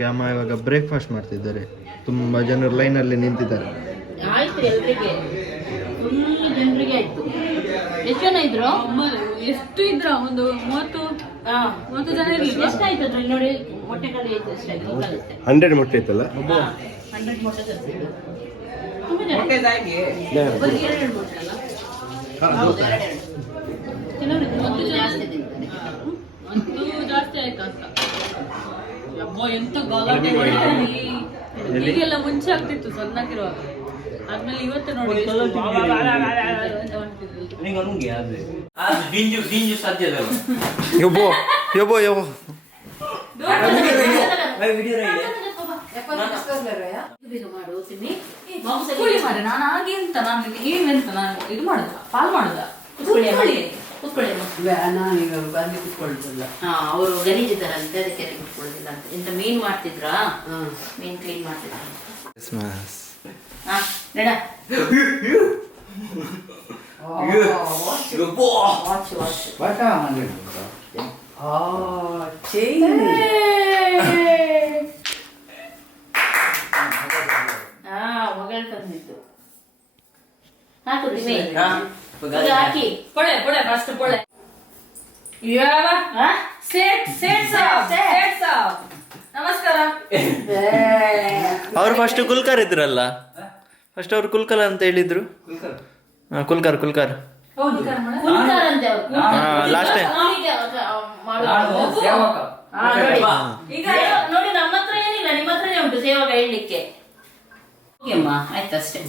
ತಗೊಳಕ್ಕೆ ಅಮ್ಮ ಇವಾಗ ಬ್ರೇಕ್ಫಾಸ್ಟ್ ಮಾಡ್ತಿದ್ದಾರೆ. ತುಂಬಾ ಜನರು ಲೈನಲ್ಲಿ ನಿಂತಿದ್ದಾರೆ. ಆಯ್ತು, ಎಲ್ರಿಗೆ ಫುಲ್ ಜನರಿಗೆ ಆಯ್ತು. ಎಷ್ಟು ಜನ ಇದ್ರು? ಎಷ್ಟು ಇದ್ರ? ಒಂದು 30 ಜನ ಇರಲಿ. ಎಷ್ಟಾಯ್ತು ಅದ್ರಲ್ಲಿ ನೋಡಿ? ಮೊಟ್ಟೆ ಕಡೆ ಆಯ್ತು ಎಷ್ಟಾಯ್ತು? 100 ಮೊಟ್ಟೆ ಇತ್ತಲ್ಲ, 100 ಮೊಟ್ಟೆ ತರಿಸಿದ್ರು. ತುಂಬಾ ಜನ ಬರೀ 2 ಮೊಟ್ಟೆ ಅಲ್ಲ? ಹೌದು, 2. ಕೆಲವರು ಜಾಸ್ತಿ ತಿಂತಾರೆ. ಅಂತೂ ಜಾಸ್ತಿ ಆಯ್ತು ಅಂತ. ಅಮ್ಮ ಎಂತ ಗಲಾಟೆ ಈಗೆಲ್ಲ ಮುಂಚೆ ಆಗ್ತಿತ್ತು ಸಣ್ಣಕ್ಕಿರುವಾಗ. ಆದ್ಮೇಲೆ ಇವತ್ತು ನೋಡಿ ಯಬ್ಬೋ ಯಬ್ಬೋ ಯಬ್ಬೋ ನಾನು ಹಾಗೆ ಅಂತ ನಾನು ಇದು ಮಾಡುದ ಪಾಲ್ ಮಾಡುದ ಅವರು ಗಲೀಜಿದ್ದಾರಂತೆ, ಅದಕ್ಕೆ ಕುತ್ಕೊಳ್ಳೋದಿಲ್ಲ ಅಂತ. ಎಂತ ಮೀನ್ ಮಾಡ್ತಿದ್ರಾ? ಮೀನ್ ಕ್ಲೀನ್ ಮಾಡ್ತಿದ್ರ. ಮಗಳು ತಂದಿತ್ತು. ಹಾಕಿ ಪೊಳೆ ಫಸ್ಟ್ ಪೊಳೆ. ನಮಸ್ಕಾರ. ಅವ್ರು ಫಸ್ಟ್ ಕುಲ್ಕರ್ ಇದ್ರಲ್ಲ, ಫಸ್ಟ್ ಅವ್ರು ಕುಲ್ಕರ್ ಅಂತ ಹೇಳಿದ್ರು. ಕುಲ್ಕರ್ ಲಾಸ್ಟ್ ಟೈಮ್ ನೋಡಿ. ನಮ್ಮ ಹತ್ರ ಏನಿಲ್ಲ, ನಿಮ್ಮ ಹತ್ರನೇ ಉಂಟು ಸೇವಾಗ ಹೇಳಲಿಕ್ಕೆ. ಅಮ್ಮ ಆಯ್ತಷ್ಟೇ.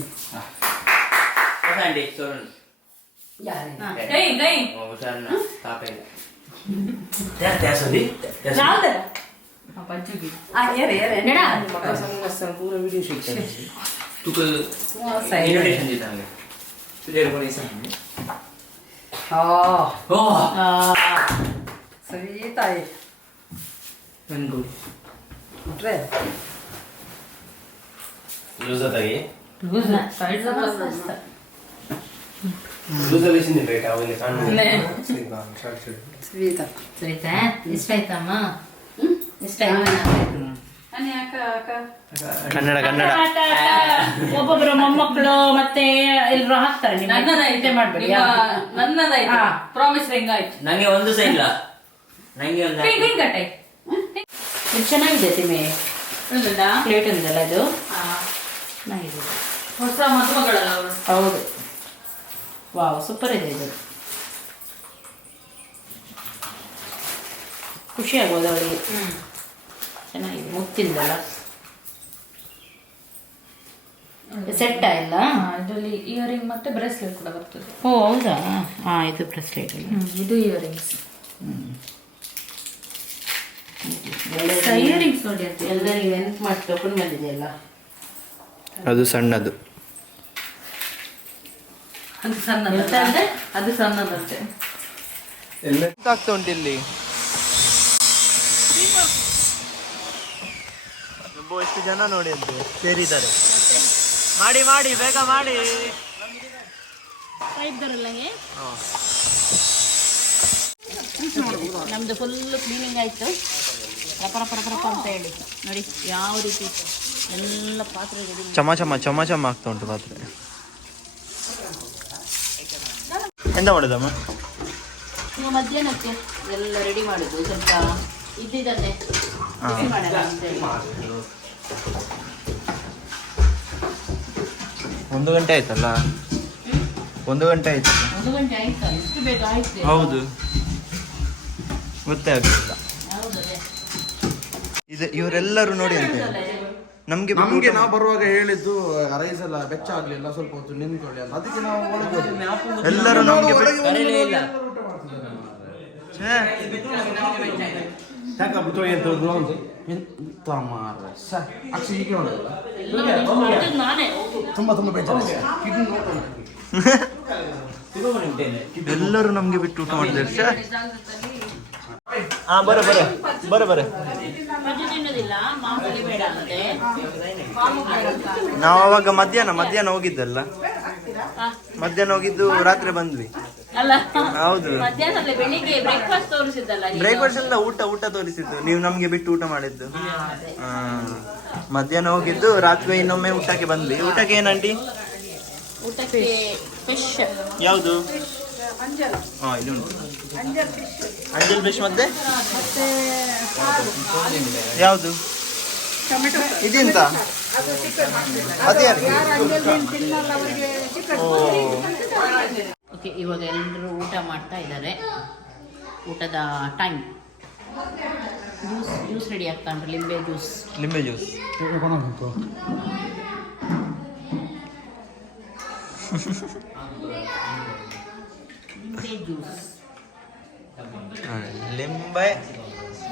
ಇಷ್ಟಾಯ್ತಮ್ಮ? ಕನ್ನಡ ಒಬ್ಬೊಬ್ಬರು ಮೊಮ್ಮಕ್ಕಳು ಮತ್ತೆ ಎಲ್ರು ಹಾಕ್ತಾರೆ. ನನ್ನದಾಯ್ತು ಮಾಡ್ಬೇಡಿ. ನನ್ನದಾಯ್ತು ಪ್ರಾಮಿಸ್ ರಿಂಗ್ ಆಯ್ತು. ನಂಗೆ ಒಂದು ಸಹ ಇಲ್ಲ. ನಂಗೆ ಇದು ಚೆನ್ನಾಗಿದೆ. ತಿಮ್ಮೆ ಪ್ಲೇಟ್ ಉಂಟಲ್ಲ, ಇದು ಚೆನ್ನಾಗಿದೆ. ಹೊಸ ಮದುಮಗಳಲ್ಲ ಅವರು. ಹೌದು, ವಾವ್ ಸೂಪರ್ ಇದೆ. ಇದು ಖುಷಿ ಆಗ್ಬೋದು ಅವರಿಗೆ. ಚೆನ್ನಾಗಿದೆ, ಮುತ್ತಿಂದಲ್ಲ ಸೆಟ್ ಇಲ್ಲ. ಇದರಲ್ಲಿ ಇಯರಿಂಗ್ ಮತ್ತೆ ಬ್ರೇಸ್ಲೆಟ್ ಕೂಡ ಬರ್ತದೆ. ಓ ಹೌದಾ? ಇದು ಬ್ರೇಸ್ಲೆಟ್, ಇದು ಇಯರಿಂಗ್ಸ್. ಇಯರಿಂಗ್ಸ್ ನೋಡಿ ಅಂತ ಎಲ್ಲರಿಗೆ ನೆನ್ಪು ಮಾಡಿ ತಗೊಂಡು ಬಂದಿದೆಯಲ್ಲ. ಅದು ಸಣ್ಣದು, ಅದು ಸಣ್ಣದಂತೆ. ಅದು ಸಣ್ಣದಂತೆ. ಆಗ್ತಾ ಉಂಟು ಇಲ್ಲಿ. ಎಷ್ಟು ಜನ ನೋಡಿ ಅಂತೆ ಸೇರಿದ್ದಾರೆ. ಮಾಡಿ ಬೇಗ ಮಾಡಿ. ನಮ್ದು ಫುಲ್ ಕ್ಲೀನಿಂಗ್ ಆಯ್ತು. ರಪ ಅಂತ ಹೇಳಿ ನೋಡಿ ಯಾವ ರೀತಿ ಎಲ್ಲ ಪಾತ್ರೆಗಳು ಚಮ ಆಗ್ತಾ ಉಂಟು ಪಾತ್ರೆ. ಎಂತ ಮಾಡೋದಮ್ಮ? ಮಧ್ಯಾಹ್ನಕ್ಕೆ ಎಲ್ಲ ರೆಡಿ ಮಾಡುದು. ಸ್ವಲ್ಪ ಇದ್ದಿದ್ದನ್ನೇ ಮಾಡೋಣ ಅಂತೇಳಿ. 1 ಗಂಟೆ ಆಯ್ತಲ್ಲ? 1 ಗಂಟೆ ಆಯ್ತು. 1 ಗಂಟೆ ಆಯ್ತಾ? ಇಷ್ಟು ಬೇಗ ಆಯ್ತು? ಹೌದು, ಗೊತ್ತೇ ಆಗಲಿಲ್ಲ. ಇದು ಇವರೆಲ್ಲರೂ ನೋಡಿ ಅಂತ ನಮ್ಗೆ ನಾವು ಬರುವಾಗ ಹೇಳಿದ್ದು ರೈಸ್ ಎಲ್ಲ ಬೆಚ್ಚ ಆಗ್ಲಿಲ್ಲ, ಸ್ವಲ್ಪ ಹೊತ್ತು ನಿಂತ್ಕೊಳ್ಳಿ ಅಲ್ಲ, ಅದಕ್ಕೆ ನಾವು ಎಲ್ಲರೂ ನಮ್ಗೆ ತುಂಬಾ ಬೇಜಾರು. ಎಲ್ಲರೂ ನಮ್ಗೆ ಬಿಟ್ಟು ಊಟ ಮಾಡಿದ್ದಾರೆ. ಬರ ನಾವು ಅವಾಗ ಮಧ್ಯಾಹ್ನ ಹೋಗಿದ್ದಲ್ಲ, ಮಧ್ಯಾಹ್ನ ಹೋಗಿದ್ದು ರಾತ್ರಿ ಬಂದ್ವಿ. ಅಲ್ಲ ಹೌದು. ಮಧ್ಯಾಹ್ನ ಬೆಳಿಗ್ಗೆ ಬ್ರೇಕ್ಫಾಸ್ಟ್ ತೋರಿಸಿದ್ದಲ್ಲ ನೀನು. ಬ್ರೇಕ್ಫಾಸ್ಟ್ ಎಲ್ಲ ಊಟ ತೋರಿಸಿದ್ದು, ನೀವು ನಮ್ಗೆ ಬಿಟ್ಟು ಊಟ ಮಾಡಿದ್ದು. ಅದೇ. ಮಧ್ಯಾಹ್ನ ಹೋಗಿದ್ದು, ರಾತ್ರಿ ಇನ್ನೊಮ್ಮೆ ಊಟಕ್ಕೆ ಬಂದ್ವಿ. ಊಟಕ್ಕೆ ಏನಂಟಿ? ಊಟಕ್ಕೆ ಫಿಶ್. ಯಾವುದು? ಹಾ, ಇದು ಉಂಟು ಅಂಜಲ್ ಫಿಶ್. ಮತ್ತೆ ಯಾವುದು? ಇದೆಂತ? ಅದೇ ಓಕೆ, ಇವಾಗ ಎಲ್ಲರೂ ಊಟ ಮಾಡ್ತಾ ಇದ್ದಾರೆ. ಊಟದ ಟೈಮ್. ಜ್ಯೂಸ್ ರೆಡಿ ಆಗ್ತಾ ಉಂಟು, ಲಿಂಬೆ ಜ್ಯೂಸ್. ಲಿಂಬೆ ಜ್ಯೂಸ್. ಲಿಂಬೆ ಜ್ಯೂಸ್. ಲಿಂಬೆ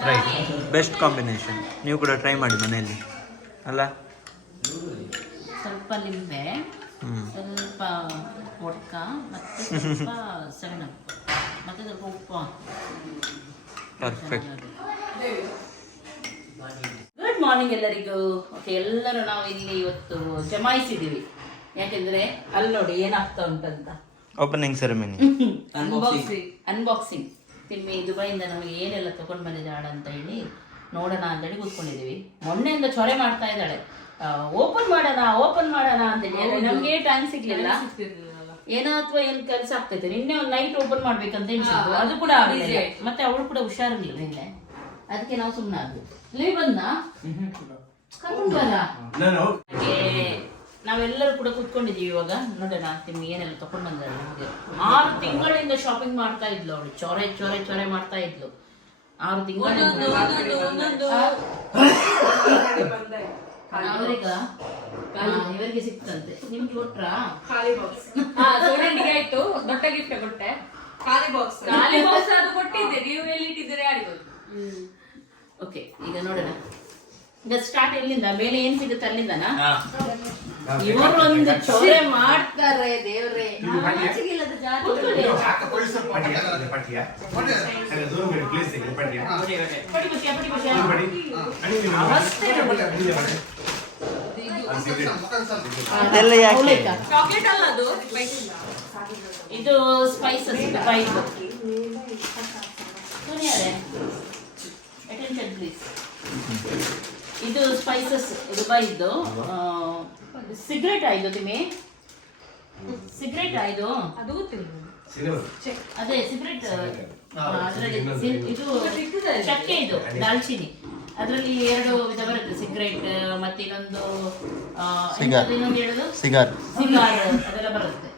ರೈಟ್, ಬೆಸ್ಟ್ ಕಾಂಬಿನೇಷನ್. ನೀವು ಕೂಡ ಟ್ರೈ ಮಾಡಿ ಮನೆಯಲ್ಲಿ ಅಲ್ಲ. ಸ್ವಲ್ಪ ಲಿಂಬೆ, ಸ್ವಲ್ಪ ವೊಡ್ಕ, ಮತ್ತೆ ಸ್ವಲ್ಪ ಸೆವೆನ್ ಮತ್ತೆ ಸ್ವಲ್ಪ ಉಪ್ಪು. ಪರ್ಫೆಕ್ಟ್. ಗುಡ್ ಮಾರ್ನಿಂಗ್ ಎಲ್ಲರಿಗೂ. ಓಕೆ, ಎಲ್ಲರೂ ನಾವು ಇಲ್ಲಿ ಇವತ್ತು ಜಮಾಯಿಸಿದ್ದೀವಿ. ಯಾಕೆಂದ್ರೆ ಅಲ್ಲಿ ನೋಡಿ ಏನಾಗ್ತಾ ಉಂಟಂತ. Opening ceremony. ಅನ್ಬಾಕ್ಸಿಂಗ್. ತಿಮ್ಮಿ ದುಬೈಯಿಂದ ನಮಗೆ ಏನೆಲ್ಲ ತಗೊಂಡು ಬಂದಿದ್ದಾಳೆ ಅಂತ ಹೇಳಿ ನೋಡೋಣ ಅಂತೇಳಿ ಕೂತ್ಕೊಂಡಿದ್ದೀವಿ. ಮೊನ್ನೆಯಿಂದ ಚೊರೆ ಮಾಡ್ತಾ ಇದ್ದಾಳೆ, ಓಪನ್ ಮಾಡೋಣ ಅಂತೇಳಿ. ನಮ್ಗೆ ಟೈಮ್ ಸಿಗ್ಲಿಲ್ಲ ಏನೋ ಅಥವಾ ಏನ್ ಕೆಲಸ ಆಗ್ತೈತೆ. ನಿನ್ನೆ ಒಂದು ನೈಟ್ ಓಪನ್ ಮಾಡ್ಬೇಕಂತ ಎಣಿಸಿದ್ದು, ಅದು ಕೂಡ ಆಗಲಿಲ್ಲ. ಮತ್ತೆ ಅವಳು ಕೂಡ ಹುಷಾರಿರ್ಲಿಲ್ಲ ನಿನ್ನೆ, ಅದಕ್ಕೆ ನಾವು ಸುಮ್ಮನೆ ಆದ್ವಿ. ನೀವು ಬಂದ ಕರ್ಕೊಂಡು ಬರ. ನಾವೆಲ್ಲರೂ ಕೂಡ ಕೂತ್ಕೊಂಡಿದೀವಿ. ಇವಾಗ ನೋಡೋಣ ತಿಮ್ಮಿ ಏನೆಲ್ಲ ತಗೊಂಡ್ ಬಂದಾಳೆ. ನಮಗೆ 6 ತಿಂಗಳಿಂದ ಶಾಪಿಂಗ್ ಮಾಡ್ತಾ ಇದ್ಲು ಅವಳು. ಚೊರೆ ಮಾಡ್ತಾ ಇದ್ಲು 6 ತಿಂಗಳಿಂದ. ಇವರಿಗೆ ಸಿಕ್ತಂತೆ. ನಿಮ್ಗೆ ಕೊಟ್ರಾ? ಖಾಲಿ ಬಾಕ್ಸ್ ಆಯ್ತು. ದೊಡ್ಡ ಗಿಫ್ಟ್ ಕೊಟ್ಟೆ. ಖಾಲಿ ಬಾಕ್ಸ್ ಅದು ಕೊಟ್ಟಿದ್ದೆ. ನೀವು ಎಲ್ಲಿ ಇಟ್ಟಿದ್ದೀರಿ ಯಾರಿಗೂ. ಓಕೆ, ಈಗ ನೋಡೋಣ. ಈಗ ಸ್ಟಾರ್ಟ್ ಎಲ್ಲಿಂದ? ಮೇಲೆ ಏನ್ ಸಿಗುತ್ತೆ ಅಲ್ಲಿಂದನಾ? ಇವರು ಒಂದು ಚೊರೆ ಮಾಡ್ತಾರೆ ದೇವ್ರೆ. ನಾಚಿಗಿಲ್ಲದ ಜಾತಿ. ಅದೆಲ್ಲ ಯಾಕೆ? ಚಾಕ್ಲೇಟ್ ಅಲ್ಲ ಅದು, ಇದು ಸ್ಪೈಸಸ್. Attention please. ಇದು ಸ್ಪೈಸಸ್ ದುಬೈದು. ಸಿಗರೇಟ್ ಆಯ್ತು ತಿಮ್ಮಿ, ಸಿಗರೇಟ್ ಆಯ್ತು. ಅದು ಗೊತ್ತಿಲ್ಲ. ಅದೇ ಸಿಗರೇಟ್. ಇದು ಚಕ್ಕೆ, ಇದು ದಾಲ್ಚಿನಿ. ಅದರಲ್ಲಿ 2 ವಿಧ ಬರುತ್ತೆ, ಸಿಗರೇಟ್ ಮತ್ತೆ ಇನ್ನೊಂದು ಇನ್ನೊಂದು ಹೇಳುದು ಸಿಗಾರ್ ಅದೆಲ್ಲ ಬರುತ್ತೆ.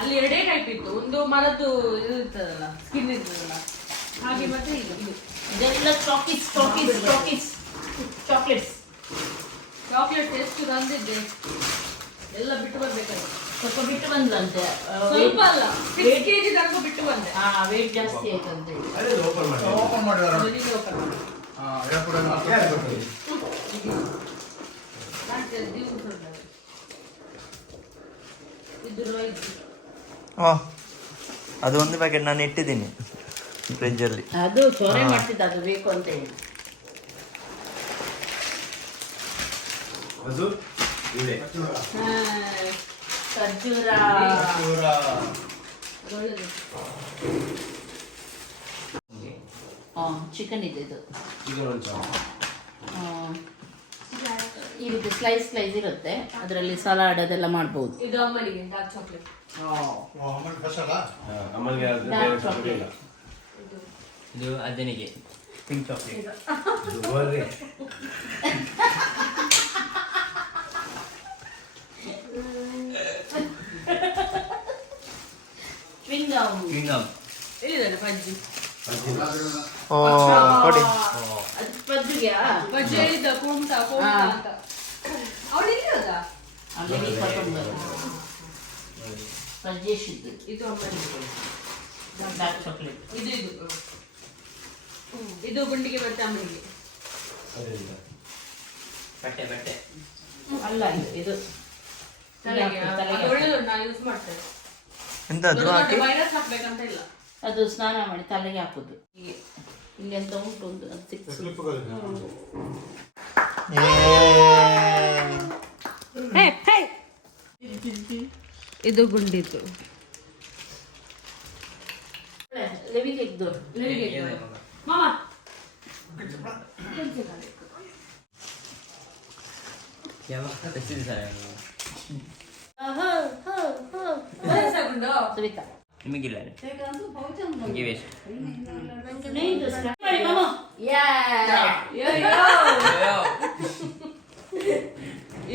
ಅಲ್ಲಿ 2 ಟೈಪ್ ಇತ್ತು. ಒಂದು ಮರದ್ದು ಇದು ಇರ್ತದಲ್ಲ, ಸ್ಕಿನ್ ಇರ್ತದಲ್ಲ ಹಾಗೆ. ಮತ್ತೆ ಇದೆಲ್ಲ ಚಾಕ್ಲೇಟ್ಸ್. ಚಾಕ್ಲೇಟ್ ಎಷ್ಟು ತಂದಿದ್ದೆ ಎಲ್ಲ ಬಿಟ್ಟು ಬರ್ಬೇಕಾದ್ರೆ. ಸ್ವಲ್ಪ ಬಿಟ್ಟು ಬಂದ್ಲಂತೆ. ಸ್ವಲ್ಪ ಅಲ್ಲ, 6 kg ತನಕ ಬಿಟ್ಟು ಬಂದೆ. ವೇಟ್ ಜಾಸ್ತಿ ಆಯ್ತಂತೆ. ಅದು ಒಂದು ಪ್ಯಾಕೆಟ್ ನಾನು ಇಟ್ಟಿದ್ದೀನಿ ಫ್ರಿಜ್ ಅಲ್ಲಿ. ಅದು ಚೊರೆ ಮಾಡ್ತಿದ್ದ, ಅದು ಬೇಕು ಅಂತ ಹೇಳಿ. ಖರ್ಜೂರ. ಚಿಕನ್ ಇದೆ ಇದು. ಈ ರೀತಿ ಸ್ಲೈಸ್ ಇರುತ್ತೆ. ಅದರಲ್ಲಿ ಸಲಾಡ್ ಅದೆಲ್ಲ ಮಾಡ್ಬೋದು. ಇದು ಅಮ್ಮನಿಗೆ ಡಾರ್ಕ್ ಚಾಕ್ಲೇಟ್. Dark chocolate. ಇದು ಅಜ್ಜನಿಗೆ ಪಿಂಕ್ ಚಾಕ್ಲೇಟ್. Chewing-gum. ಎಲ್ಲಿದ್ದಾರೆ ಬಜ್ಜಿ? ಕೊಡಿ. ಅದು ಬಜ್ಜಿಗೆಯಾ? ಬಜ್ಜಿ ಹೇಳಿದ್ದ ಕುಂಟ ಅಂತ. ಅವಳು ಇಲ್ಲಿರೋದ? ಅಲ್ಲಿ ಕರ್ಕೊಂಡು ಬರೋದು. ಬಜ್ಜಿ ಎಷ್ಟಿದ್ದು? ಇದು ಅಮ್ಮನಿಗೆ ಡಾರ್ಕ್ ಚಾಕ್ಲೇಟ್. ಇದು ಗುಂಡಿಗೆ ಬರುತ್ತೆ ಅಮ್ಮನಿಗೆ. ಬಟ್ಟೆ ಅಲ್ಲ, ಇದು ತಲೆಗೆ ಒಳ್ಳೆದು. ನಾ ಯೂಸ್ ಮಾಡ್ತೇನೆ. ಎಂತದ್ದು ಹಾಕಿ? ವೈರಸ್ ಹಾಕ್ಬೇಕಂತ ಇಲ್ಲ. ಅದು ಸ್ನಾನ ಮಾಡಿ ತಲೆಗೆ ಹಾಕುದು. ಇಲ್ಲಿ ಅಂತ ಉಂಟು ಒಂದು 6. ಇದು ಗುಂಡಿದ್ದು ಲಿವಿಗೆ ಇದ್ದು ಮಾಮ ಯಾವಾಗ ತೆಗ್ಸಿದ್ರಿ ಸರ್ ಸುವಿತಾ ನಿಮಗಿಲ್ಲ ನಿಮಗೆ ವೇಸ್ಟ್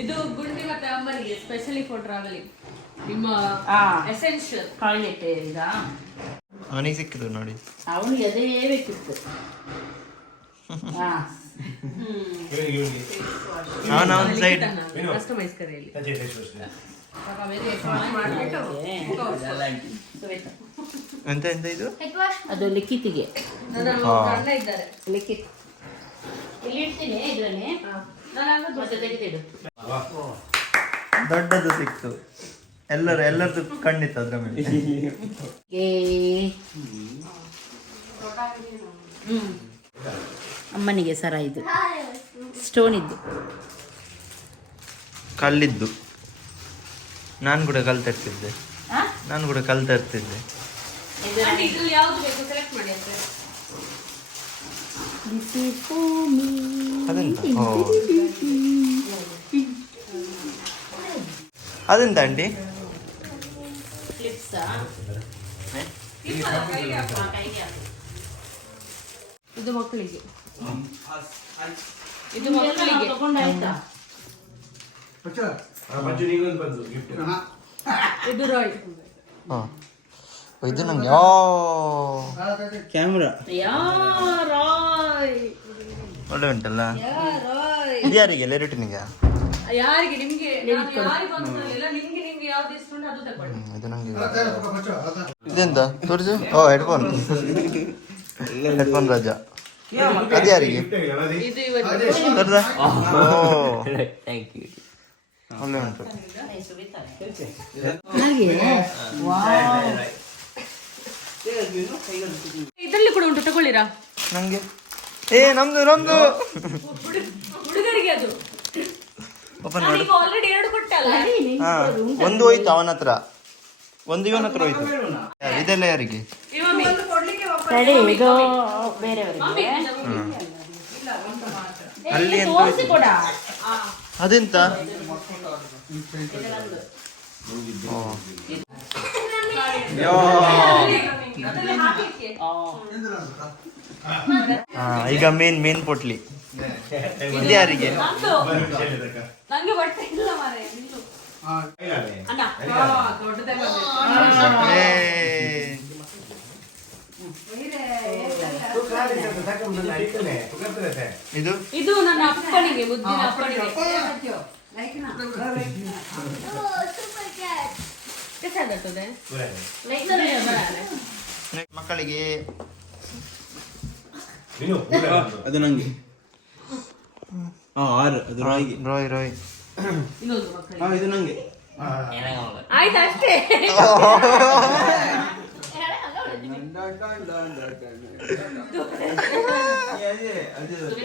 ಇದು ಗುಂಡಿ ಮತ್ತೆ ಅಮ್ಮನಿಗೆ ಸ್ಪೆಷಲಿ ಫಾರ್ ಟ್ರಾವೆಲಿಂಗ್ ನಿಮ್ಮ ಎಸೆನ್ಷಿಯಲ್ ಟಾಯ್ಲೆಟ್ ಈಗ ಅವನಿಗೆ ಸಿಕ್ಕಿದ್ರು ನೋಡಿ. ಅವನಿಗೆ ಅದೇ ಬೇಕಿತ್ತು. ಅವನ ಸೈಡ್ ಕಸ್ಟಮೈಸ್ ಕರೆಯಲ್ಲಿ ಎಂತ ಎಂತ ಇದು ಅದು ಲಿಖಿತಿಗೆ ಇದ್ದಾರೆ ಲಿಖಿತ್ ಇಲ್ಲಿ ಇಡ್ತೀನಿ ಇದರಲ್ಲಿ ಮತ್ತೆ ತೆಗೆದಿಡು. ದೊಡ್ಡದು ಸಿಕ್ತು. ಎಲ್ಲರದ್ದು ಖಂಡಿತ ಅದ್ರ ಮೇಲೆ. ಅಮ್ಮನಿಗೆ ಸರ ಇದು ಸ್ಟೋನ್ ಇದ್ದು ಕಲ್ಲಿದ್ದು. ನಾನು ಕೂಡ ಕಲ್ ತರ್ತಿದ್ದೆ. ಇದ್ರಲ್ಲಿ ಯಾವ್ದು ಬೇಕು ಸೆಲೆಕ್ಟ್ ಮಾಡಿ ಅಂತ ಅದೆಂತ ಆಂಟಿ? ಇದು ಮಕ್ಕಳಿಗೆ ಇದು ಮಕ್ಕಳಿಗೆ ತಗೊಂಡಾಯ್ತಾ? ಇದು ರಾಯ್ ಇದು ನಂಗೆ ಕ್ಯಾಮ್ರಾ ಯಾರಾಯ್ ಒಳ್ಳೆ ಉಂಟಲ್ಲ. ಇದು ಯಾರಿಗೆ? ಲೆರಿಟಿನಿಗೆ? ಯಾರಿಗೆ? ನಿಮ್ಗೆ ಯಾರಿಗೆ ಬಂದಿಲ್ಲ ನಿಮ್ಗೆ ಯಾವ್ದು ಇಷ್ಟ ಉಂಟು ಅದು ತಗೊಳ್ಳಿ. ಇದು ನಂಗೆ ಇದೆಂತ ತೋರಿಸು. ಹೆಡ್ಫೋನ್ ರಜಾ. ಅದು ಯಾರಿಗೆ? ಇದು ಇವತ್ತು ತೋರ್ದ? Thank you. ಒಳ್ಳೆ ಉಂಟು. ಇದರಲ್ಲಿ ಕೂಡ ಉಂಟು ತಗೊಳ್ಳಿರಾ? ನಂಗೆ ನಮ್ದು ಹುಡುಗರಿಗೆ ಅದು ಓಪನ್ ಮಾಡು. ಆಲ್ರೆಡಿ 2 ಕೊಟ್ಟಲ್ಲ. ಹಾ, ಒಂದು ಹೋಯ್ತು ಅವನ ಹತ್ರ, ಒಂದು ಇವನ ಹತ್ರ ಹೋಯ್ತು. ಇದೆಲ್ಲ ಯಾರಿಗೆ? ಸರಿ, ಇದು ಬೇರೆಯವರಿಗೆ. ಅಲ್ಲಿ ಎಂತ ತೋರಿಸಿ ಕೊಡ. ಅದೆಂತ? ಈಗ ಮೇನ್ ಪೊಟ್ಲಿ. ಇದು ಯಾರಿಗೆ? ನಂಗೆ ಬಟ್ಟೆ ಇಲ್ಲ ಮಾರೆ. ಅಣ್ಣ ದೊಡ್ಡದೇ ಇದು ಇದು ನನ್ನ ಅಪ್ಪನಿಗೆ, ಮುದ್ದಿನ ಅಪ್ಪನಿಗೆ. ಮಕ್ಕಳಿಗೆ ಅದು ನಂಗೆ. ಆರು ಅದು ರಾಯ್ಗೆ. ರಾಯ್ ಇನ್ನೊಂದು ಮಕ್ಕಳಿಗೆ. ಇದು ನಂಗೆ. ಆಯ್ತು ಅಷ್ಟೇ.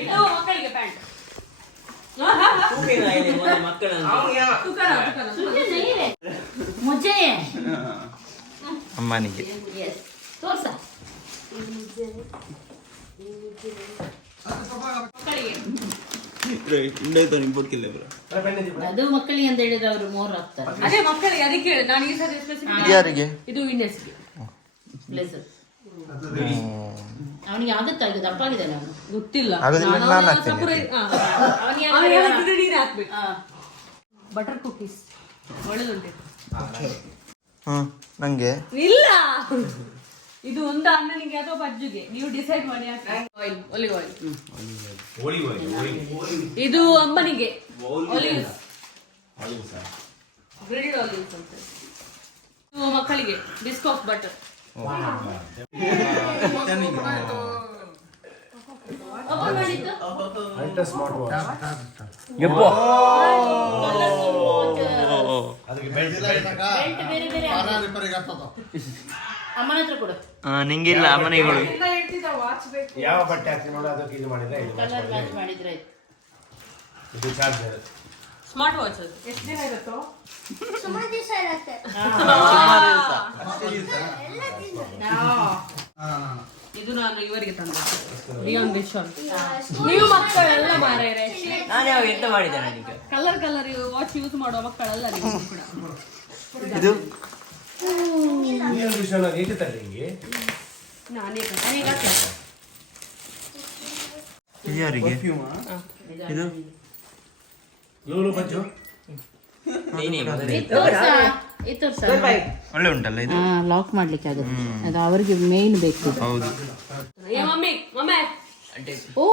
ಇದು ಮಕ್ಕಳಿಗೆ ಪ್ಯಾಂಟ್. ಮುಜ್ಜೆ ಅಮ್ಮನಿಗೆ. ತೋರ್ಸ. ಅದು ಮಕ್ಕಳಿಗೆ ಅಂತ ಹೇಳಿದ್ರೆ ಅವರು 3 ಆಗ್ತಾರೆ. ಅದೇ ಮಕ್ಕಳಿಗೆ, ಅದಕ್ಕೆ ನಾನು ಈ ಸರಿ ಸ್ಪೆಸಿಫಿಕ್. ಇದು ಯಾರಿಗೆ? ಇದು ವಿನ್ನೆಸ್ಗೆ ಬ್ಲೇಸರ್. ಅವನಿಗೆ ಆಗುತ್ತಾ? ಈಗ ದಪ್ಪ ಆಗಿದ್ದಾನೆ ಅವನು. ಗೊತ್ತಿಲ್ಲ. ಆಗೋದಿಲ್ಲ, ನಾನು ಹಾಕ್ತೇನೆ. ನೀರು ಹಾಕ್ಬೇಕು. ಬಟರ್ ಕುಕೀಸ್ ಒಳ್ಳೆದುಂಟು. ನಂಗೆ ಇಲ್ಲ, ಇದು ಒಂದು ಅಣ್ಣನಿಗೆ ಅಥವಾ ಬಜ್ಜುಗೆ, ನೀವು ಡಿಸೈಡ್ ಮಾಡಿ. Oil, olive oil. ಇದು ಅಮ್ಮನಿಗೆ ಒಲಿವ್ಸ್, ಗ್ರಿಲ್ಡ್ ಒಲಿವ್ಸ್ ಅಂತ. ಇದು ಮಕ್ಕಳಿಗೆ ಬಿಸ್ಕಾಫ್ ಬಟರ್. ಅಮ್ಮನ ಹತ್ರ ಕೊಡು. ನಿಂಗೆ ಇಲ್ಲ, ಅಮ್ಮನಿಗೆ ಕೊಡು. ಯಾವ ಬಟ್ಟೆ ಹಾಕಿ ನೋಡು, ಅದಕ್ಕೆ ಇದು ಮಾಡಿದ್ರೆ ಕಲರ್ ಮ್ಯಾಚ್ ಮಾಡಿದ್ರೆ ಆಯ್ತು. ಇದು ಚಾರ್ಜರ್. ಸ್ಮಾರ್ಟ್ ವಾಚ್ ಅದು. ಎಷ್ಟು ದಿನ ಇರುತ್ತೋ? ಸುಮಾರು ದಿವಸ ಇರತ್ತೆ. ಇದು ನಾನು ಇವರಿಗೆ ತಂದೆ ರಿಯಾನ್ ವಿಶಾಲ್. ನೀವು ಮಕ್ಕಳೆಲ್ಲ ಮಾರೇರೆ ನಾನು ಯಾವ ಎಂತ ಮಾಡಿದೆ ನಾನೀಗ ಕಲರ್ ವಾಚ್ ಯೂಸ್ ಮಾಡುವ ಮಕ್ಕಳೆಲ್ಲ ನೀವು ಕೂಡ. ಇದು ನಾನೇ ಯಾರಿಗೆ ಇದು ನೀನೇ ಮೊದಲೇ ಒಳ್ಳೆ ಉಂಟಲ್ಲ ಇದು ಲಾಕ್ ಮಾಡ್ಲಿಕ್ಕೆ ಆಗುತ್ತೆ. ಅದು ಅವರಿಗೆ ಮೇನ್ ಬೇಕು. ಹೌದು. ಏ ಮಮ್ಮಿ ಮಮ್ಮಿ ಓ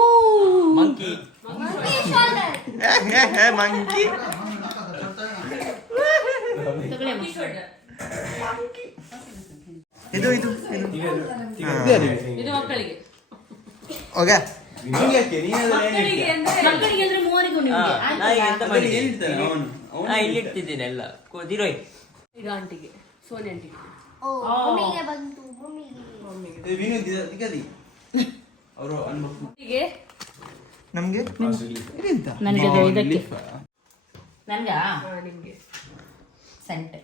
ಮಂಕಿ ಮಂಕಿ ಇದು ಇದು ಇದು ಮಕ್ಕಳಿಗೆ ಓಕೆ ಮಕ್ಕಳಿಗೆ ಅಂದ್ರೆ ಮಕ್ಕಳಿಗೆ ಅಂದ್ರೆ ಮೂವರಿಗೂ ನಿಮ್ಗೆ. ನಾ ಈಗ ಎಂತ ಮಾಡಿದ್ದೆ ನಾ ಇಲ್ಲಿ ಇಡ್ತಿದ್ದೇನೆ ಎಲ್ಲ ದಿರೋಯ್ ಈಗ ಆಂಟಿಗೆ ಸೋನಿ ಆಂಟಿಗೆ ಓ ಭೂಮಿಗೆ ಬಂತು ಭೂಮಿಗೆ. ಹೀಗೆ ನಮ್ಗೆ ನನಗೆ ಅದು ಇದಕ್ಕೆ ನನ್ಗ ನಿಮ್ಗೆ ಸೆಂಟ್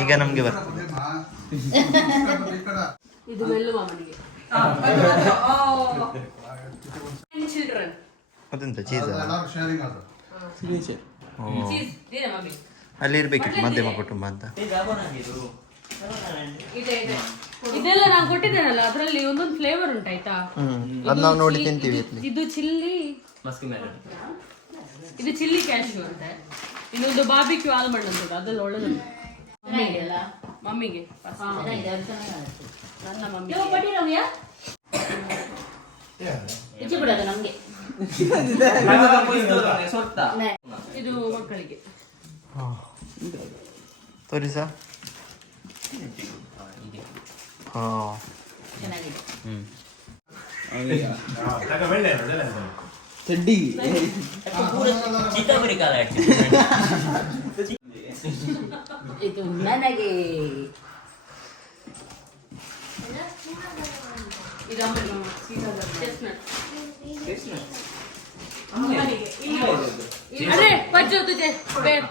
ಈಗ ನಮ್ಗೆ ಬರ್ತದೆ. ಇದು ಮೆಲ್ಲು ಮಾಮನಿಗೆ ಚಿಲ್ಡ್ರನ್ ಅದೆಂತ ಚೀಸ ಚೀಸ್ ಇದೆ ಮಮ್ಮಿ ಅಲ್ಲಿ ಇರ್ಬೇಕಿತ್ತು ಮಧ್ಯಮ ಕುಟುಂಬ ಅಂತ. ಇದೆ ಇದೆಲ್ಲ ನಾನು ಕೊಟ್ಟಿದ್ದೇನಲ್ಲ ಅದರಲ್ಲಿ ಒಂದೊಂದು ಫ್ಲೇವರ್ ಉಂಟಾಯ್ತಾ. ಅದ್ ನಾವು ನೋಡಿ ತಿಂತೀವಿ ಇಲ್ಲಿ. ಇದು ಚಿಲ್ಲಿ ಮಸ್ಕಿ ಮೇಲೆ ಇದು ಚಿಲ್ಲಿ ಕ್ಯಾಶ್ಯೂ ಅಂತ. ಇನ್ನೊಂದು ಬಾರ್ಬಿಕ್ಯೂ ಆಲ್ಮಂಡ್ ಅಂತ ಅದೆಲ್ಲ ಒಳ್ಳೆದುಂಟು ಮಮ್ಮಿಗೆ. ನನ್ನ ಮಮ್ಮಿ ಇಚ್ಚೆ ಬಿಡೋದು ನಮ್ಗೆ. ಇದು ಮಕ್ಕಳಿಗೆ. ತೋರಿಸ ಹಾ ಚೆನ್ನಾಗಿದೆ. ಚಿತ್ತಗುರಿ ಕಾಲ ಇದು ನನಗೆ ಇದು ಅಮ್ಮನಿಗೆ ಚೆಸ್ಟ್ನಟ್. ಅರೆ ಪಜ್ಜು ತುಜೆ ಬೇರ್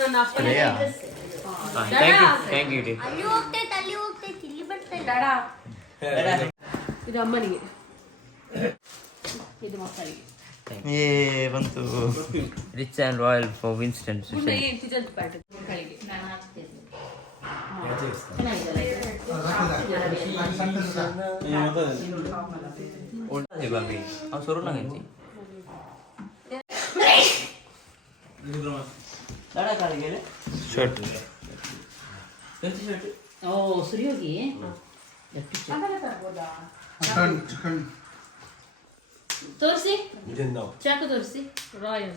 ನನ್ನ ಅಪ್ಪನೇ. ಥ್ಯಾಂಕ್ ಯು ಅಲ್ಲಿ ಹೋಗ್ತೈತೆ ಇಲ್ಲಿ ಬರ್ತೈತೆ. ಇದು ಅಮ್ಮನಿಗೆ. ಇದು ಮಕ್ಕಳಿಗೆ. ಏ ಬಂತು. Rich and royal for Winston ಮುಂದೆ ಏನು ಚಿಜಂತ್ ಪ್ಯಾಟ್ ಮಕ್ಕಳಿಗೆ. ನಾನು ಹಾಕ್ತೇನೆ. ಚೆನ್ನಾಗಿದೆಲ್ಲ ಇದು? ಬಾಬಿ ಅವ್ ಸೊರು ನಂಗಂತಿ ಶರ್ಟ್ ಓ ಸುರಿಯೋಗಿ ತೋರಿಸಿ ಚಾಕು ತೋರಿಸಿ. ರಾಯಲ್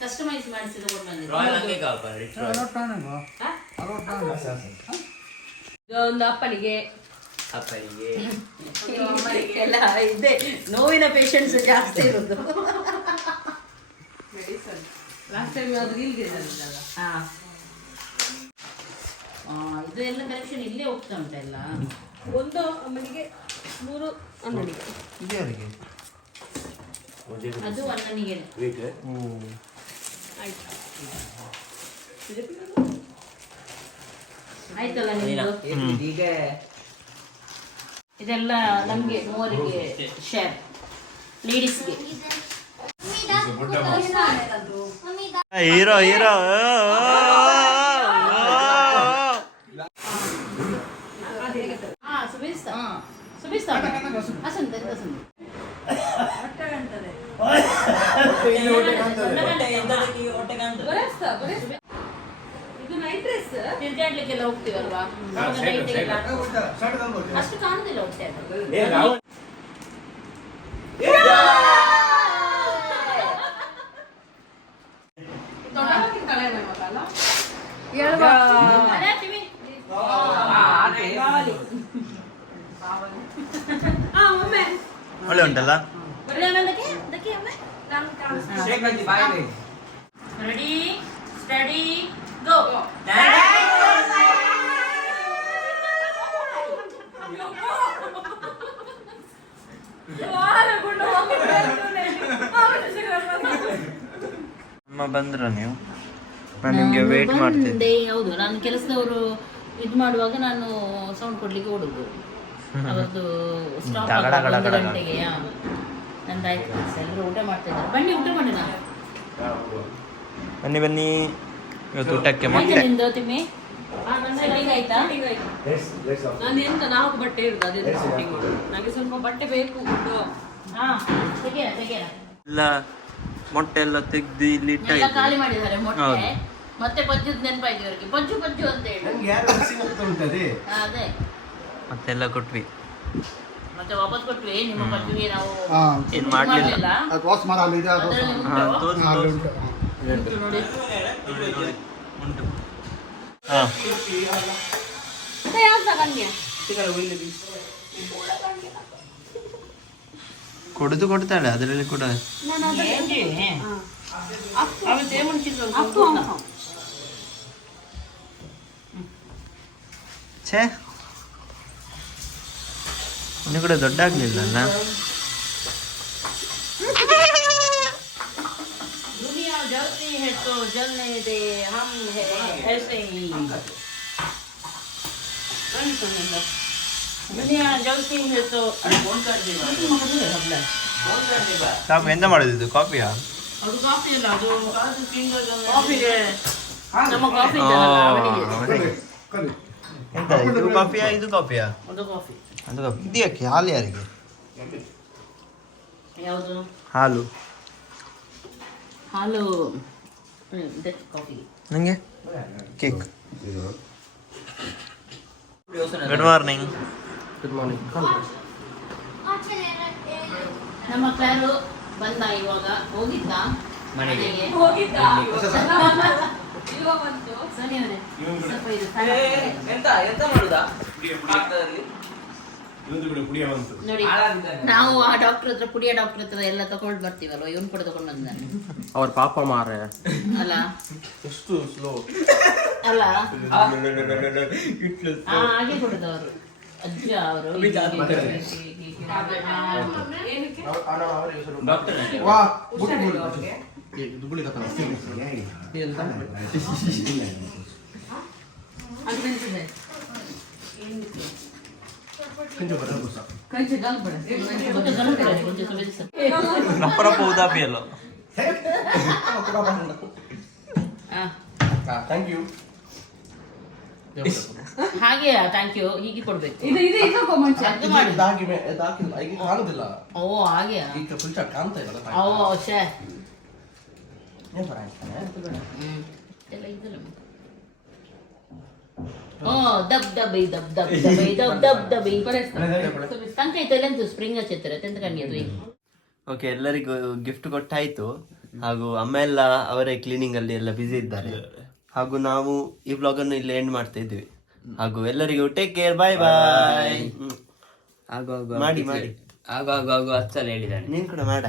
ಕಸ್ಟಮೈಸ್ ಮಾಡಿಸಿ ತಗೊಂಡು ಬಂದಿದ್ದೆ. ರಾಯಲ್ ಹಂಗೆ ಕಾಪ ರಿಚ್ ಇದು ಒಂದು ಅಪ್ಪನಿಗೆ. ಅಪ್ಪನಿಗೆ ಎಲ್ಲ ಇದೆ. ನೋವಿನ ಪೇಷಂಟ್ಸ್ ಜಾಸ್ತಿ ಇರೋದು. ಲಾಸ್ಟ್ ಟೈಮ್ ಯಾವ್ದು ಇಲ್ಲಿಗೆ ಹಾ ಇದು ಎಲ್ಲ ಕಲೆಕ್ಷನ್ ಇಲ್ಲೇ ಹೋಗ್ತಾ ಉಂಟಲ್ಲ. ಒಂದು ಅಮ್ಮನಿಗೆ 3 ಅಣ್ಣನಿಗೆ. ಇದು ಯಾರಿಗೆ? ಅದು ಅಣ್ಣನಿಗೆ ಆಯ್ತು. ಆಯ್ತಲ್ಲ ನಿಮ್ದು. ಇದೆಲ್ಲ ನಮ್ಗೆ ಮೂವರಿಗೆ ಶೇರ್, ಲೇಡೀಸ್ಗೆ. ಹೀರೋ ಹೀರೋ ಸುಬಿಸ್ತಾ ಅಸಂತ ಇದು ನೈಟ್ ಡ್ರೆಸ್. ತಿರ್ಗಾಡ್ಲಿಕ್ಕೆಲ್ಲ ಹೋಗ್ತೀವಲ್ವಾ, ಅಷ್ಟು ಕಾಣುದಿಲ್ಲ ಹೊಟ್ಟೆ. ಒಳ್ಳೆ ಉಂಟಲ್ಲ. ರೆಡಿ ಸ್ಟಡಿ ಗೋ. ಅಮ್ಮ ಬಂದ್ರ ನೀವು? ನಾನು ನಿಮ್ಗೆ ವೇಟ್ ಮಾಡ್ತಿದ್ದೆ. ಬಂದೆ, ಹೌದು. ನಾನು ಕೆಲಸದವರು ಇದು ಮಾಡುವಾಗ ನಾನು ಸೌಂಡ್ ಕೊಡ್ಲಿಕ್ಕೆ ಓಡುದು. ಅವತ್ತು ಸ್ಟಾಪ್ ಗಂಟೆಗೆ ನಂದಾಯ್ತು ಕೆಲಸ. ಎಲ್ಲರೂ ಊಟ ಮಾಡ್ತಾ ಇದ್ದಾರೆ. ಬನ್ನಿ ಊಟ ಮಾಡೋಣ. ಬನ್ನಿ ಬನ್ನಿ, ಇವತ್ತು ಊಟಕ್ಕೆ ಆಯ್ತಾ ಮೊಟ್ಟೆ. ನಿಮ್ದು ತಿಮ್ಮಿ? ಸೆಟ್ಟಿಂಗ್ ಆಯ್ತಾ? ನಾನು ಎಂತ 4 ಬಟ್ಟೆ ಇರುದು ಅದೆಂತ setting ಮಾಡುದು? ನನಗೆ ಸ್ವಲ್ಪ ಬಟ್ಟೆ ಬೇಕು. ಹಾ, ತೆಗೆಯ. ಎಲ್ಲ ಮೊಟ್ಟೆ ಎಲ್ಲ ತೆಗ್ದು ಇಲ್ಲಿ ಎಲ್ಲ ಇಟ್ಟಾಯ್ತು. ಖಾಲಿ ಮಾಡಿದ್ದಾರೆ ಮೊಟ್ಟೆ. ಹೌದು. ಮತ್ತೆ ಬಜ್ಜುದ್ ನೆನಪಾಯ್ತು ಇವರಿಗೆ. ಬಜ್ಜು ಬಜ್ಜು ಅಂತ ಹೇಳಿ. ನಂಗೆ ಯಾರು ಉಂಟದೆ ಅದೇ ಮತ್ತೆಲ್ಲ ಕೊಟ್ವಿ. ಮತ್ತೆ ವಾಪಸ್ ಕೊಟ್ವಿ. ನಿಮ್ಮ ಬಜ್ಜುಗೆ ನಾವು ಏನ್ ಮಾಡ್ಲಿಲ್ಲ. ಅದ್ರಲ್ಲಿ ಉಂಟು. ನೋಡಿ. ಉಂಟು. ಹಾ, ಕೊಡುದು ಕೊಡ್ತಾಳೆ ಅದರಲ್ಲಿ ಕೂಡ. ఏంటి? అవి దేవుని చిత్రం ಛೇ, ಇನ್ನು ಕೂಡ ದೊಡ್ಡ ಆಗ್ಲಿಲ್ಲ ಅಲ್ಲ. दुनिया जलती है तो जलने दे, हम है ऐसे ही. दुनिया जलती है तो ಕಾಫಿ ಎಂತ ಮಾಡೋದಿದ್ದು? ಕಾಫಿಯಾ? ಅದು ಕಾಫಿ ಇಲ್ಲ, ಅದು ಕಾಫಿಗೆ ನಮ್ಮ ಕಾಫಿ ಇದೆಯಲ್ಲ, ಅವನಿಗೆ. ಎಂತ ಇದು ಕಾಫಿಯಾ? ಇದು ಕಾಫಿಯಾ? ಅದು ಕಾಫಿ. ಅದು ಕಾಫಿ. ಇದು ಯಾಕೆ? ಹಾಲು ಯಾರಿಗೆ? ಯಾವುದು? ಹಾಲು ಹಾಲು ಇದೆ ಕಾಫಿ. ನಂಗೆ cake. Good morning. Good morning. ನಮ್ಮ ಪ್ಯಾರು ಬಂದ ಇವಾಗ. ಹೋಗಿದ್ದ ಮನೆಗೆ? ಹೋಗಿದ್ದ ಇವಾಗ ಬಂತು. ಸರಿ ಅವನೇ ಸ್ವಲ್ಪ ಇದು fan ಹಾಕ್ತಾರೆ. ಎಂತ ಮಾಡುದಾ ನೋಡಿ, ನಾವು ಆ ಡಾಕ್ಟರ್ ಹತ್ರ, ಪುಡಿಯ ಡಾಕ್ಟರ್ ಹತ್ರ ಎಲ್ಲ ತಗೊಂಡು ಬರ್ತೀವಲ್ವ, ಇವನ್ ಕೂಡ ತಗೊಂಡು ಬಂದಾನೆ. ಅವ್ರ ಪಾಪ ಮಾರೆ ಅಲ್ಲ ಎಷ್ಟು ಸ್ಲೋ. ಅಲ್ಲ ಹಾಗೆ ಕೊಡುದವರು ಅಜ್ಜ ಅವರು. ವಾ ಬುಟ್ಟಿ ಇದು ಗುಳಿ ಕಥನ ಅದು ಬೆಳೆಸಿದೆ. ಕೊಂಚ ಬರಲು ಸಹ ರಪ್ಪ ಉದಾಪಿ ಅಲ್ಲ. Thank you. ಹಾಗೆ ಥ್ಯಾಂಕ್ ಯು ಹೀಗೆ ಕೊಡ್ಬೇಕು. ಇದು ಮುಂಚೆ ಅದು ಮಾಡಿ. ಇದಾಕಿಲ್ಲ ಈಗ ಕಾಣುದಿಲ್ಲ. ಓ ಹಾಗೆ. ಈಗ ಫುಲ್ ಚಾಟ್ ಕಾಣ್ತಾ ಇಲ್ಲ. ಓ ಶೇ ಏನ್ ಬರ ಆಗ್ತಾನೆ? ಎಲ್ಲ ಇದಲ್ಲ. ಓ ದಬ್ ದಬೈ ದಬ್ ದಬ್ ದಬೈ ದಬ್ ದಬ್ ದಬೈ ತಂಕ ಐತಲ್ಲಂತೂ ಸ್ಪ್ರಿಂಗ್ ಹಚ್ಚಿರ್ತಾರೆ ತೆಂತ ಕಣ್ಣಿಯದು. ಓಕೆ, ಎಲ್ಲರಿಗೂ ಗಿಫ್ಟ್ ಕೊಟ್ಟಾಯ್ತು. ಹಾಗೂ ಅಮ್ಮ ಎಲ್ಲ ಅವರೇ ಕ್ಲೀನಿಂಗ್ ಅಲ್ಲಿ ಎಲ್ಲ ಬ್ಯುಸಿ ಇದ್ದಾರೆ. ಹಾಗೂ ನಾವು ಈ ವ್ಲಾಗ್ ಅನ್ನು ಇಲ್ಲಿ ಎಂಡ್ ಮಾಡ್ತಾ ಇದ್ವಿ. ಹಾಗೂ ಎಲ್ಲರಿಗೂ ಟೇಕ್ ಕೇರ್, ಬಾಯ್ ಬಾಯ್. ಮಾಡಿ ಮಾಡಿ ಆಗು 10 ಸಲ ಹೇಳಿದ್ದಾನೆ. ನೀನ್ ಕೂಡ ಮಾಡ.